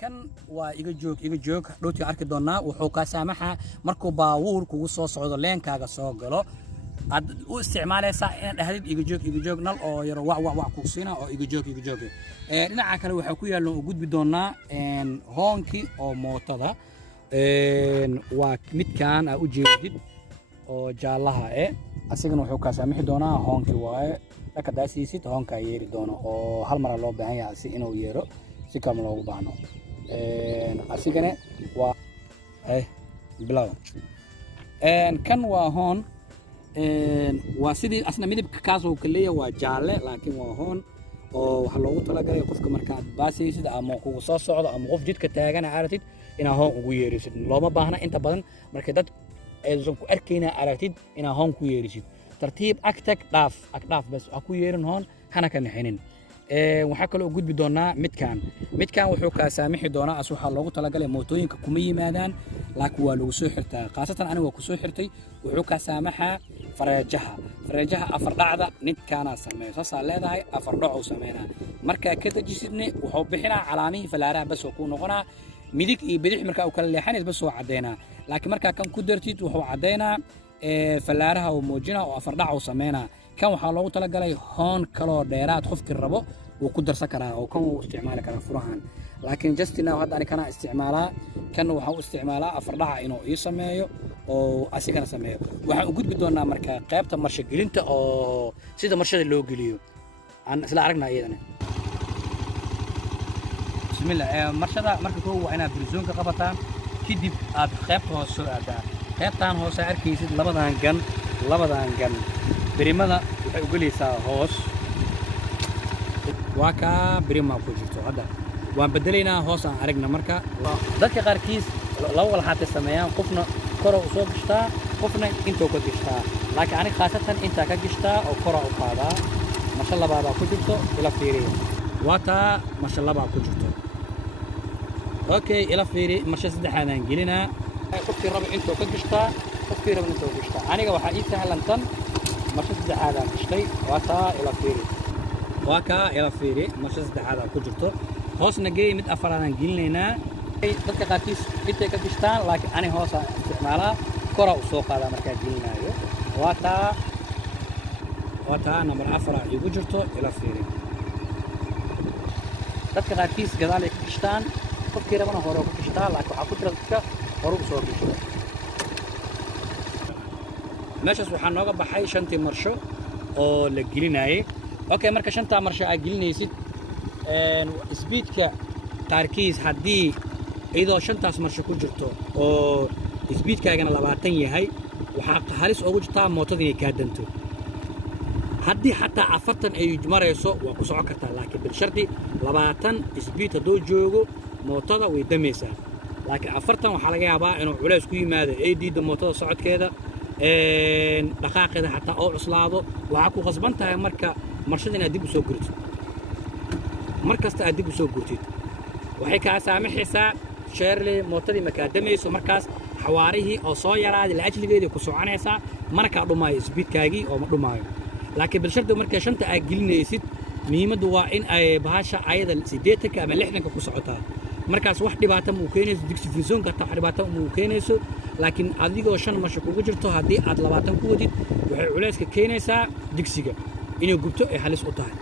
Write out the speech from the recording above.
kan waa iga joog dhowti arki doonaa wuxuu ka saamaxa markuu baawur kugu soo socdo leenkaaga soo galo ad u isticmaalaysaa in dhahdid iga joog nal oo yaro wax ku siina oo iga joog dhinaca kale waxa ku yaalo u gudbi doonaa hoonkii oo mootada waa midkaan u jeedid oo jaalaha asigana wuxuu ka saamixi doonaa hoonkii waaye ka daasiisid hoonka yeeri doono oo hal mar loo baahan yahay si inuu yeero si kama loogu baahno asigana waa bilow kan waa hoon waa sidii asna midabka kaas oo kaliya waa jaalle laakiin waa hoon oo waxa loogu talagalay qofka markaad baasaysid ama kugu soo socdo ama qof jidka taagan aragtid ina hoon ugu yeerisid looma baahna inta badan markay dad aysan ku arkayna aragtid ina hoon ku yeerisid tartiib agtag dhaaf bas ku yeerin hoon hana ka naxinin waxa kale oo gudbi doonaa midkaan wuxuu ka saamixi doonaa as waxa loogu talagalay mootooyinka kuma yimaadaan laakiin waa lagu soo xirtaa qaasatan aniga ku soo xirtay wuxuu ka saamaxaa fareejaha afar dhacda midkaana sameeyo saasaa leedahay afar dhac uu sameynaa marka ka dajisidne wuxuu bixinaa calaamihii falaaraha bas oo ku noqonaa midig iyo bidix marka uu kala leexanays bas oo cadeynaa laakiin marka kan ku dartid wuxuu cadeynaa falaaraha oo muujina oo afar dhac uu sameynaa kan waxa loogu talagalay hoon kaloo dheeraad qofkii rabo uu ku darsan karaa oo kan uu isticmaali karaa furahan laakiin justina hadda ani kana isticmaalaa kan waxa uu isticmaalaa afar dhac inuu ii sameeyo oo asigana sameeyo waxa uu gudbi doonaa marka qaybta marsha gelinta oo sida marshada loo geliyo aan isla aragnaa iyadana bismillah marshada marka koo waa inaad birisoonka qabataan kadib aad qaybta hoos soo aadaa qaybtan hoos arkaysid labadan gan birimada waxay u galaysaa hoos waa ka birima ku jirto hadda waan bedelaynaa hoos aan aragna marka dadka qaarkiis laba walxaad sameeyaan qofna koro u soo gashtaa qofna intoo ka gashtaa laakiin aniga khaasatan inta ka gashtaa oo koro u qaadaa masha labaad ku jirto ila fiiriyo waa taa masha labaad ku jirto okay ila fiiri masha saddexaad aan gelinaa qofkii rabo intoo ka gashtaa qofkii rabo intoo gashtaa aniga waxa ii sahlan tan marka saddexaad aan gashtay waa taa ila fiiri marka saddexaad ku jirto hoosna geey mid afaraad aan gelinaynaa dadka qaarkiis intay ka gashtaan laakiin ani hoos aan isticmaalaa kora u soo qaadaa markaa gelinaayo waa taa number 4 igu jirto ila fiiri dadka qaarkiis gadaal ay ka gashtaan qofkii rabana hore ku gashtaa laakiin waxa ku jira dadka hore u soo gashto meeshaas waxaa nooga baxay shantii marsho oo la gelinayay okay marka shanta marsho aad gelinaysid speedka qaarkiis haddii iyadoo shantaas marsho ku jirto oo speedkaagana 20 yahay waxaa halis ugu jirtaa mootada inay kaa danto haddii xataa 40 ay marayso waa ku socon kartaa laakiin bil shardi 20 speed hadduu joogo mootada way damaysaa laakiin 40 waxaa laga yaabaa inuu culays ku yimaado ay diido mootada socodkeeda dhaqaaqeeda xataa oo cuslaado waxa ku qasban tahay marka marshada inaad dib u soo gurtid markasta aad dib u soo gurtid waxay ka saamaxaysaa sheerle mootadii markaa damayso markaas xawaarihii oo soo yaraaday la ajligeedii ku soconaysaa marka dhumaayo speedkaagii oo ma dhumaayo laakiin bilshardi marka shanta aad gelinaysid muhiimaddu waa in ay bahasha ayada 80 ama 60 ku socotaa markaas wax dhibaato ma u keenayso digsi fiisoonka taa dhibaato ma u keenayso laakiin adigoo 5 marsho kugu jirto haddii aad 20 ku wadid waxay culayska keenaysaa digsiga inay gubto ay halis u tahay